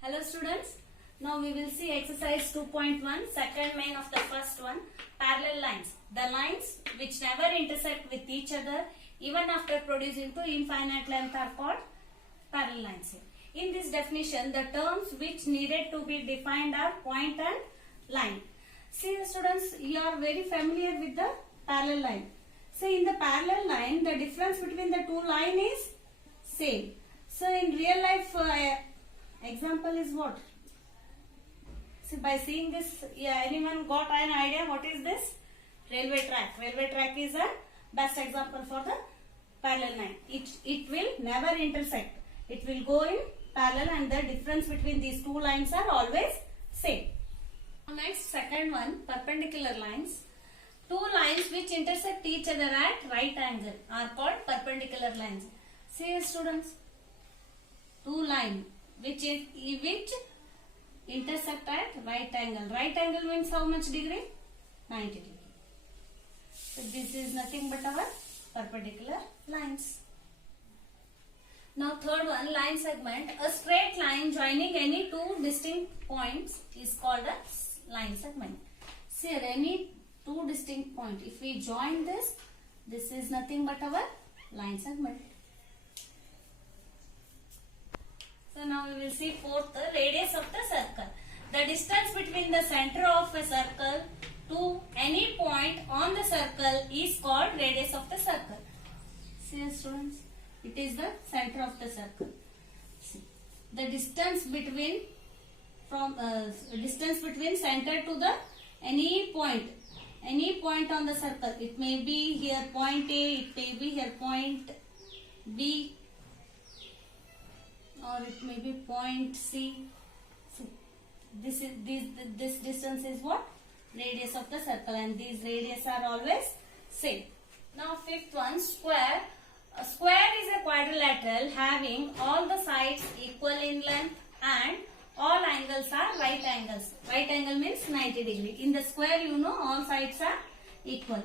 Hello students, now we will see exercise 2.1, second main of the first one, parallel lines. The lines which never intersect with each other even after producing two infinite length are called parallel lines. In this definition, the terms which needed to be defined are point and line. See students, you are very familiar with the parallel line. So in the parallel line, the difference between the two lines is same. So in real life, example is what? So by seeing this, anyone got an idea what is this? Railway track. Railway track is a best example for the parallel line. It will never intersect. It will go in parallel and the difference between these two lines are always same. Next, second one, perpendicular lines. Two lines which intersect each other at right angle are called perpendicular lines. See students, two lines which intersect at right angle. Right angle means how much degree? 90 degree. So this is nothing but our perpendicular lines. Now third one, line segment. A straight line joining any two distinct points is called a line segment. See here, any two distinct points. If we join this is nothing but our line segment. So now we will see fourth, the radius of the circle. The distance between the center of a circle to any point on the circle is called radius of the circle. See students, it is the center of the circle. See, the distance between center to the any point on the circle. It may be here point A, it may be here point B, or it may be point C. So this distance is what? Radius of the circle, and these radius are always same. Now fifth one, square. A square is a quadrilateral having all the sides equal in length and all angles are right angles. Right angle means 90 degree. In the square, you know, all sides are equal.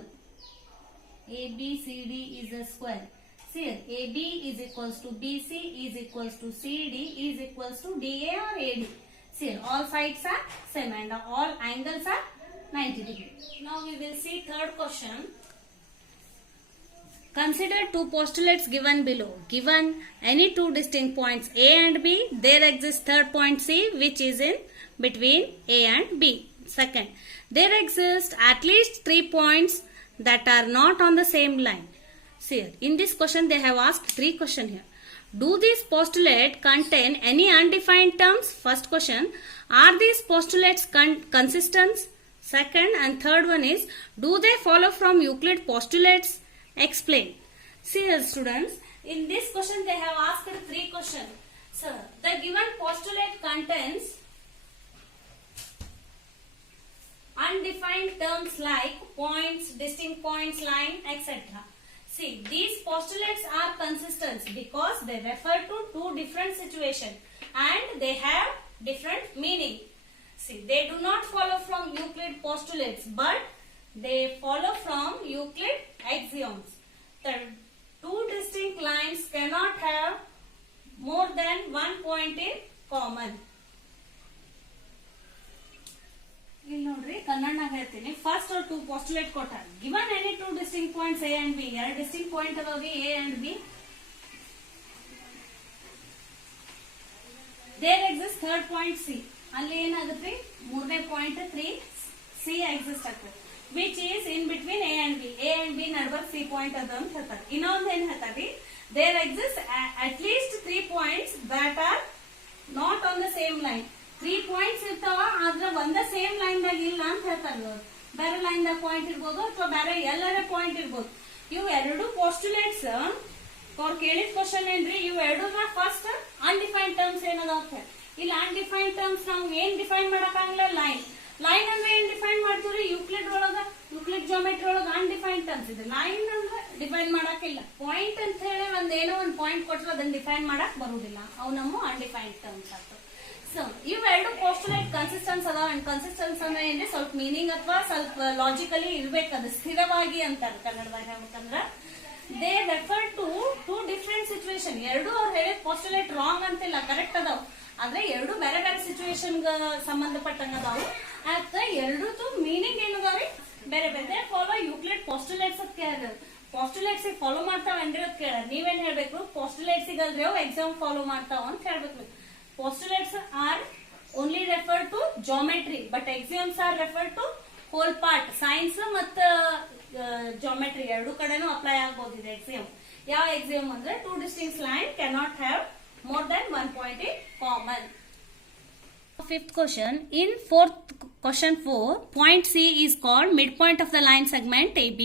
ABCD is a square. See here, AB is equals to BC is equals to CD is equals to DA or AD. See here, all sides are same and all angles are 90 degree. Now we will see third question. Consider two postulates given below. Given any two distinct points A and B, there exists third point C which is in between A and B. Second, there exist at least 3 points that are not on the same line. See here, in this question they have asked 3 questions here. Do these postulates contain any undefined terms? First question. Are these postulates consistent? Second and third one is, do they follow from Euclid postulates? Explain. See here students, in this question they have asked 3 questions. So, the given postulate contains undefined terms like points, distinct points, line, etc. See, these postulates are consistent because they refer to two different situations and they have different meaning. See, they do not follow from Euclid postulates but they follow from Euclid axioms. The two distinct lines cannot have more than one point in common. ಇಲ್ಲಿ ನೋಡ್ರಿ ಕನ್ನಡನಾಗ ಹೇಳ್ತೀನಿ. First two postulate ಕೊಟ್ಟಾರ. Given any two distinct points A and B, ಎರಡು distinct point ಅದಾವ್ರಿ A and B. There exist third point C. ಅಲ್ಲಿ ಏನಾಗುತ್ತೆ? ಮೂರನೇ point 3 C exist ಆಗ್ತದೆ. Which is in between A and B. A and B ನಡುವೆ C point ಅದ ಅಂತ ಹೇಳ್ತಾರೆ. ಇನ್ನೊಂದು ಏನ್ ಹೇಳ್ತಾರೆ? There exist at least 3 points that are not on the same line. 3 points ಇರ್ತಾವ ಆದ್ರೆ ಒಂದ ಸೇಮ್ ಲೈನ್ ದಾಗ ಇಲ್ಲ ಅಂತ ಹೇಳ್ತಾರೆ. ಬೇರೆ ಲೈನ್ ದಾಗ ಪಾಯಿಂಟ್ ಇರ್ಬೋದು ಅಥವಾ ಬೇರೆ ಎಲ್ಲರ ಪಾಯಿಂಟ್ ಇರ್ಬೋದು. ಇವು ಎರಡು ಪೋಸ್ಟುಲೇಟ್ಸ್ ಅವ್ರು ಕೇಳಿದ ಕ್ವಶನ್ ಏನ್ರಿ? ಇವು ಎರಡು ಫಸ್ಟ್ ಅನ್ಡಿಫೈನ್ಡ್ ಟರ್ಮ್ಸ್ ಏನದಾವ? ಇಲ್ಲಿ ಅನ್ಡಿಫೈನ್ಡ್ ಟರ್ಮ್ಸ್ ನಾವು ಏನ್ ಡಿಫೈನ್ ಮಾಡಕ್ಕಾಗಲ್ಲ. ಲೈನ್ ಅಂದ್ರೆ ಏನ್ ಡಿಫೈನ್ ಮಾಡ್ತೀವ್ರಿ? ಯೂಕ್ಲಿಡ್ ಯೂಕ್ಲಿಡ್ ಜಿಯೋಮೆಟ್ರಿ ಒಳಗ ಅನ್ಡಿಫೈನ್ಡ್ ಟರ್ಮ್ಸ್ ಇದೆ. ಲೈನ್ ಅಂದ್ರೆ ಡಿಫೈನ್ ಮಾಡಕ್ಕಿಲ್ಲ. ಪಾಯಿಂಟ್ ಅಂತ ಹೇಳಿ ಏನೋ ಒಂದು ಪಾಯಿಂಟ್ ಕೊಟ್ರೆ ಅದನ್ನ ಡಿಫೈನ್ ಮಾಡಕ್ ಬರುದಿಲ್ಲ. ಅವು ನಮ್ಮ ಅನ್ಡಿಫೈನ್ಡ್ ಟರ್ಮ್ಸ್ ಆಗ್ತವೆ. ಸೊ ಇವೆರಡು ಪೋಸ್ಟುಲೇಟ್ ಕನ್ಸಿಸ್ಟೆನ್ಸ್ ಅದಾವ. ಅಂಡ್ ಕನ್ಸಿಸ್ಟೆನ್ಸ್ ಅಂದ್ರೆ ಏನ್ರಿ? ಸ್ವಲ್ಪ ಮೀನಿಂಗ್ ಅಥವಾ ಸ್ವಲ್ಪ ಲಾಜಿಕಲಿ ಇರ್ಬೇಕದು, ಸ್ಥಿರವಾಗಿ ಅಂತಾರೆ ಕನ್ನಡದಾಗ ಹೇಳ್ಬೇಕಂದ್ರ. They refer to two different situation. ಎರಡು ಅವ್ರು ಹೇಳಿದ ಪೋಸ್ಟುಲೇಟ್ ರಾಂಗ್ ಅಂತಿಲ್ಲ, ಕರೆಕ್ಟ್ ಅದಾವ. ಆದ್ರೆ ಎರಡು ಬೇರೆ ಬೇರೆ ಸಿಚುವೇಶನ್ ಸಂಬಂಧಪಟ್ಟಂಗ ಅದಾವು. ಅದ ಎರಡೂ ಮೀನಿಂಗ್ ಏನದಾವ್ರಿ ಬೇರೆ ಬೇರೆ. ಫಾಲೋ ಯೂಕ್ಲಿಡ್ ಪಾಸ್ಟುಲೇಟ್ಸ್ ಅಂತ ಕೇಳ. ಪಾಸ್ಟುಲೇಟ್ಸ್ ಫಾಲೋ ಮಾಡ್ತಾವೇನ್ರಿ ಅಂತ ಕೇಳ. ನೀವೇನ್ ಹೇಳ್ಬೇಕು, ಪಾಸ್ಟುಲೇಟ್ಸ್ ಅಲ್ರಿ ಅವು ಎಕ್ಸಾಮ್ ಫಾಲೋ ಮಾಡ್ತಾವ ಅಂತ ಹೇಳ್ಬೇಕು. Postulates are only refer to geometry, but axioms are refer to whole part. Science ಮತ್ತ ಜಾಮೆಟ್ರಿ ಎರಡು ಕಡೆನೂ ಅಪ್ಲೈ ಆಗಬಹುದು ಇದು ಎಕ್ಸಾಮ್. ಯಾವ ಎಕ್ಸಾಮ್ ಅಂದ್ರೆ two distinct line cannot have more than 1 point in common. Fifth question. In question 4, point C is called midpoint of the line segment AB.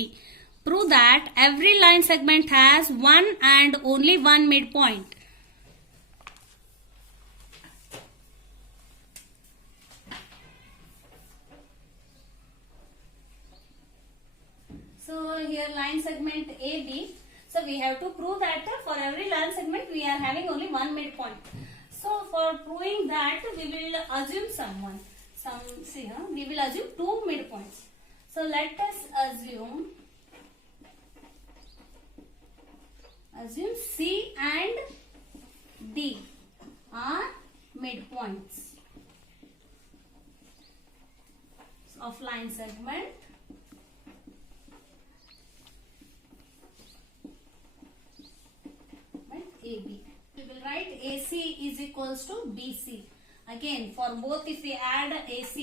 Prove that every line segment has one and only one midpoint. So here line segment AB. So we have to prove that for every line segment we are having only one midpoint. So for proving that we will assume we will assume two midpoints. So let us assume C and D are midpoints of line segment AB. We will write AC is equals to BC. Again, for both if we add AC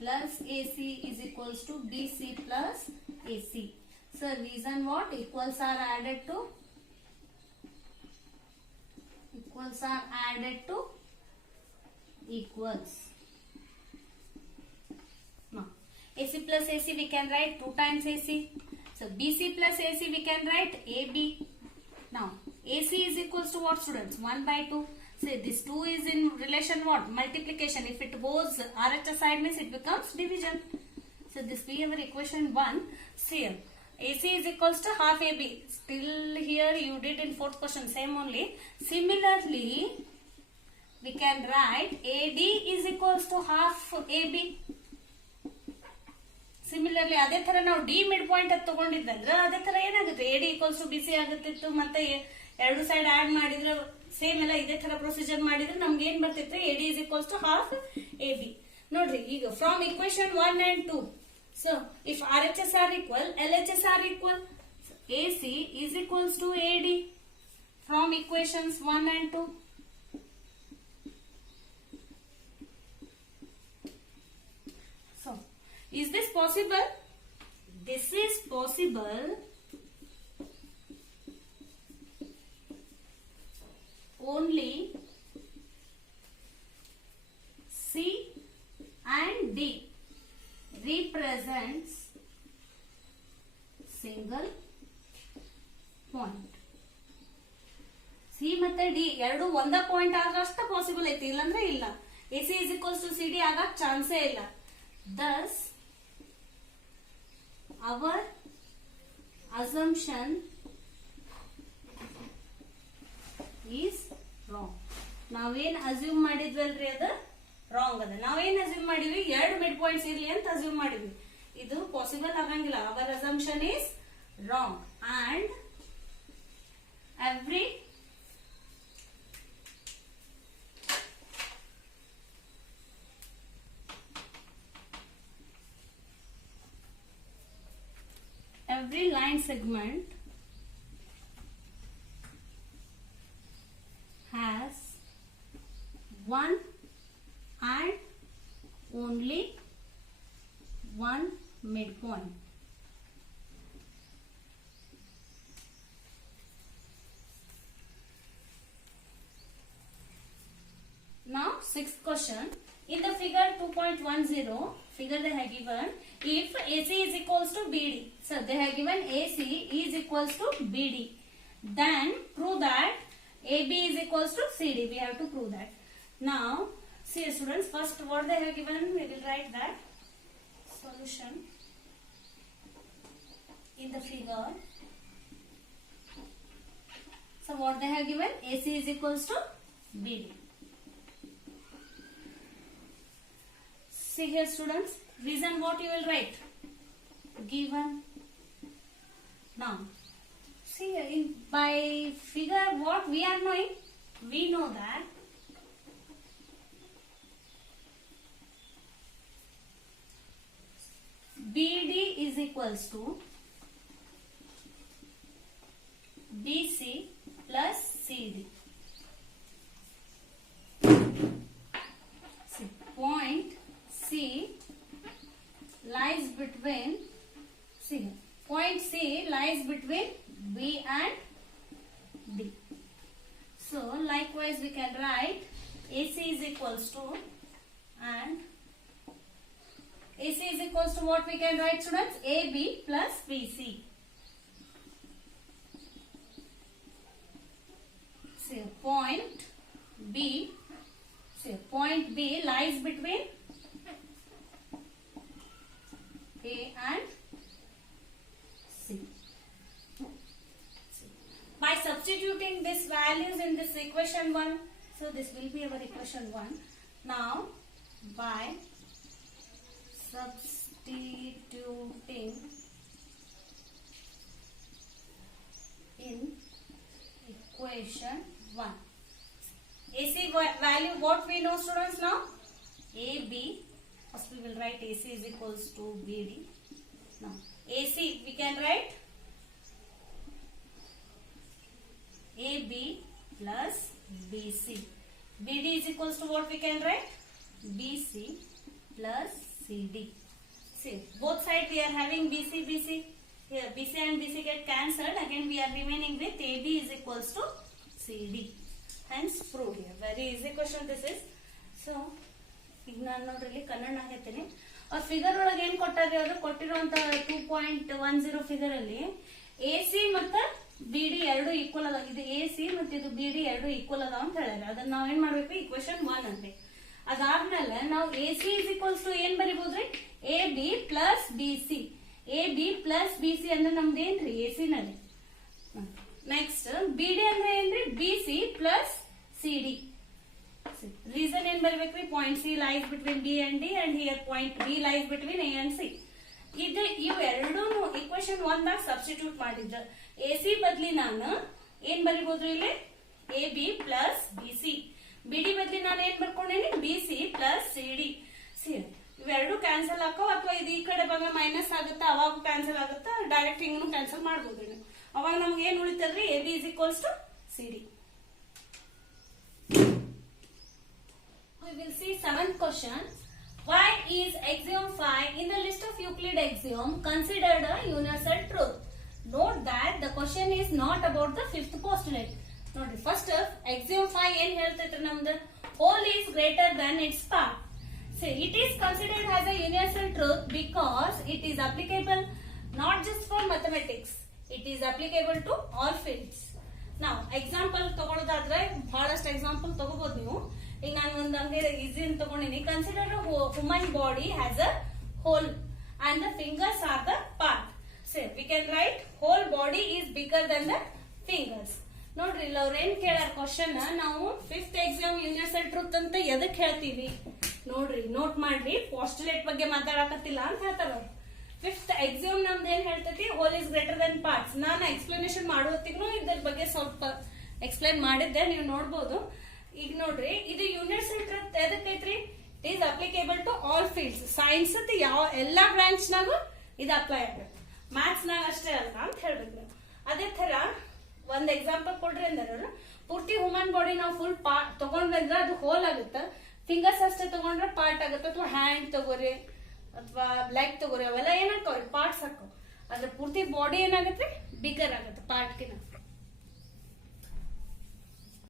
plus AC is equals to BC plus AC. So reason what? Equals are added to equals. Now, AC plus AC we can write 2 times AC. So BC plus AC we can write AB. Now AC is equals to what, students? 1 by 2. Say this 2 is in relation what? Multiplication. If it goes RHS side means it becomes division. So this be our equation 1. See here. AC is equals to half AB. Still here you did in fourth question same only. Similarly we can write AD is equals to half AB. Similarly ಅದೇ ತರ ನಾವು D mid point ಅದು ತಗೊಂಡಿದ್ದಂದ್ರೆ ಅದೇ ತರ ಏನಾಗುತ್ತೆ, ಎಡಿ equals to ಬಿಸಿ ಆಗುತ್ತಿತ್ತು. ಮತ್ತೆ ಎರಡು ಸೈಡ್ ಆಡ್ ಮಾಡಿದ್ರೆ ಸೇಮ್ ಎಲ್ಲ ಇದೇ ತರ ಪ್ರೊಸೀಜರ್ ಮಾಡಿದ್ರೆ ನಮ್ಗೆ ಏನ್ ಬರ್ತಿತ್ತು, AD is equals to half A B. ನೋಡ್ರಿ ಈಗ from equation 1 and 2. So if R H S are equal, L H S are equal, A C is equals to A D from equations 1 and 2. Is this possible? This is possible only C and D represents single point. C ಮತ್ತೆ D ಎರಡು ಒಂದ point ಆದಷ್ಟು possible ಐತಿ, ಇಲ್ಲಂದ್ರೆ ಇಲ್ಲ. AC is equals to CD ಆಗಕ್ ಚಾನ್ಸೇ ಇಲ್ಲ. Thus our assumption is wrong. ನಾವೇನ್ ಅಸ್ಯೂಮ್ ಮಾಡಿದ್ವಲ್ರಿ ಅದು ರಾಂಗ್ ಅದ. ನಾವೇನ್ ಅಸ್ಯೂಮ್ ಮಾಡಿದ್ವಿ, ಎರಡು ಮಿಡ್ ಪಾಯಿಂಟ್ಸ್ ಇರ್ಲಿ ಅಂತ ಅಸ್ಯೂಮ್ ಮಾಡಿದ್ವಿ. ಇದು ಪಾಸಿಬಲ್ ಆಗಂಗಿಲ್ಲ. Our assumption is wrong and every line segment has one and only one midpoint. Now sixth question. In the figure 2.10, figure they have given if AC is equals to BD. So they have given AC is equals to BD. Then prove that AB is equals to CD. We have to prove that. Now see students, first what they have given, we will write that solution in the figure. So what they have given, AC is equals to BD. See here students, reason what you will write, given. Now see by figure what we are knowing, we know that BD is equals to BC plus CD. See, point C lies between B and D. So likewise we can write AC is equals to, and AC is equals to what we can write, students? AB plus BC. See, point B lies between A and C. By substituting these values in this equation 1, so this will be our equation 1. Now, by substituting in equation 1, AC value, what we know, students, now? AB, first we will write AC is equals to BD. Now, AC we can write AB plus BC. BD is equals to what we can write? BC plus CD. See, both sides we are having BC. Here BC and BC get cancelled. Again we are remaining with AB is equals to CD. Hence proved here. Very easy question this is. So, ಈಗ ನಾನು ನೋಡ್ರಿ ಕನ್ನಡ ಹಾಕೇತೀನಿ. ಅವ್ರ figure ಒಳಗೆ ಏನ್ ಕೊಟ್ಟಾರೆ, ಅವರು ಕೊಟ್ಟಿರುವಂತ 2.10 figure ಅಲ್ಲಿ AC ಮತ್ತು BD ಎರಡು ಈಕ್ವಲ್ ಅದ. ಇದು AC ಮತ್ತು ಇದು BD ಎರಡು ಈಕ್ವಲ್ ಅದ ಅಂತ ಹೇಳ್ಯಾರ. ಅದನ್ನ ನಾವ್ ಏನ್ ಮಾಡ್ಬೇಕು, ಇಕ್ವೇಶನ್ 1 ಅಂದ್ರೆ. ಅದಾದ್ಮೇಲೆ ನಾವು AC is equals to ಏನ್ ಬರಿಬಹುದ್ರಿ, AB plus BC. AB plus BC ಅಂದ್ರೆ ನಮ್ದು ಏನ್ರಿ AC ನಲ್ಲಿ. ನೆಕ್ಸ್ಟ್ BD ಅಂದ್ರೆ ಏನ್ರಿ, BC ಪ್ಲಸ್ CD. ರೀಸನ್ ಏನ್ ಬರ್ಬೇಕ್ರಿ, point C lies between B and D and here point B lies between A and C. ಇವೆರಡೂ equation 1 ದಾಗ ಸಬ್ಸ್ಟಿಟ್ಯೂಟ್ ಮಾಡಿದ್ರ. AC ಬದ್ಲಿ ನಾನು ಏನ್ ಬರಿಬಹುದು ಇಲ್ಲಿ, AB ಪ್ಲಸ್ BC. BD ಬದ್ಲಿ ನಾನು ಏನ್ ಬರ್ಕೊಂಡೇನಿ, BC ಪ್ಲಸ್ CD. ಇವೆರಡು ಕ್ಯಾನ್ಸಲ್ ಹಾಕೋ, ಅಥವಾ ಇದು ಈ ಕಡೆ ಬಂದ ಮೈನಸ್ ಆಗುತ್ತಾ, ಅವಾಗ ಕ್ಯಾನ್ಸಲ್ ಆಗುತ್ತಾ, ಡೈರೆಕ್ಟ್ ಹಿಂಗೂ ಕ್ಯಾನ್ಸಲ್ ಮಾಡಬಹುದು. ಅವಾಗ ನಮ್ಗೆ ಏನ್ ಉಳಿತದ್ರಿ, AB is equals to CD. We will see 7th question. Why is axiom 5 in the list of Euclid axiom considered a universal truth? Note that the question is not about the 5th postulate. Note, first axiom 5 ಏನ್ ಹೇಳ್ತೈತ್ರಿ, ನಮ್ದು whole is greater than its part. So it is considered as a universal truth because it is applicable not just for mathematics, it is applicable to all fields. Now example ತಗೊಳ್ಳೋದಾದ್ರೆ ಬಹಳಷ್ಟು example ತಗೋಬಹುದು ನೀವು. ಈಗ ನಾನು ಒಂದು ಹಂಗೆ easy ಅಂತ ತಗೊಂಡಿನಿ. Consider human body has a whole and the fingers are the part. So we can write whole body is bigger than the fingers. ನೋಡ್ರಿ ಇಲ್ಲ ಅವ್ರ ಏನ್ ಕೇಳಾರ ಕ್ವಶನ್, ನಾವು 5th ಎಕ್ಸಾಮ್ ಯೂನಿವರ್ಸಲ್ ಟ್ರೂತ್ ಅಂತ ಎದಕ್ ಹೇಳ್ತೀವಿ ನೋಡ್ರಿ, ನೋಟ್ ಮಾಡ್ರಿ, ಪಾಸ್ಟುಲೇಟ್ ಬಗ್ಗೆ ಮಾತಾಡಕತ್ತಿಲ್ಲ ಅಂತ ಹೇಳ್ತಾರ ಅವ್ರು. 5th ಎಕ್ಸಾಮ್ ನಮ್ದು ಏನ್ ಹೇಳ್ತೈತಿ, whole is greater than parts. ನಾನು ಎಕ್ಸ್ಪ್ಲನೇಷನ್ ಮಾಡೋತ್ತಿಗೂ ಇದ್ರ ಬಗ್ಗೆ ಸ್ವಲ್ಪ ಎಕ್ಸ್ಪ್ಲೈನ್ ಮಾಡಿದ್ದೆ, ನೀವು ನೋಡ್ಬೋದು. ಈಗ ನೋಡ್ರಿ, ಇದು ಯೂನಿವರ್ಸಲ್ ಟ್ರೂತ್ ಎದಕ್ಕೈತ್ರಿ, it is applicable to all fields. Science ಯಾವ ಎಲ್ಲಾ ಬ್ರಾಂಚ್ ನಾಗು ಇದು ಅಪ್ಲೈ ಆಗುತ್ತೆ, ಮ್ಯಾಥ್ಸ್ ನಾಗ ಅಷ್ಟೇ ಅಲ್ಲ ಅಂತ ಹೇಳ್ಬೇಕು ನಾವು. ಅದೇ ತರ ಒಂದ್ ಎಕ್ಸಾಂಪಲ್ ಕೊಡ್ರಿ ಅಂದ್ರೆ, ಪೂರ್ತಿ ಹ್ಯೂಮನ್ ಬಾಡಿ ನಾವು ಫುಲ್ ಪಾರ್ಟ್ ತಗೊಂಡ್ರೆ ಅದು ಹೋಲ್ ಆಗುತ್ತೆ, ಫಿಂಗರ್ಸ್ ಅಷ್ಟೇ ತಗೊಂಡ್ರೆ ಪಾರ್ಟ್ ಆಗುತ್ತೆ. ಅಥವಾ ಹ್ಯಾಂಡ್ ತಗೋರಿ ಅಥವಾ ಲೆಗ್ ತಗೋರಿ, ಅವೆಲ್ಲ ಏನಾಗ್ತಾವ್ರಿ ಪಾರ್ಟ್ಸ್ ಹಾಕೋ. ಅದ್ರ ಪೂರ್ತಿ ಬಾಡಿ ಏನಾಗುತ್ತೆ, ಬಿಗರ್ ಆಗುತ್ತೆ ಪಾರ್ಟ್ಗಿನ.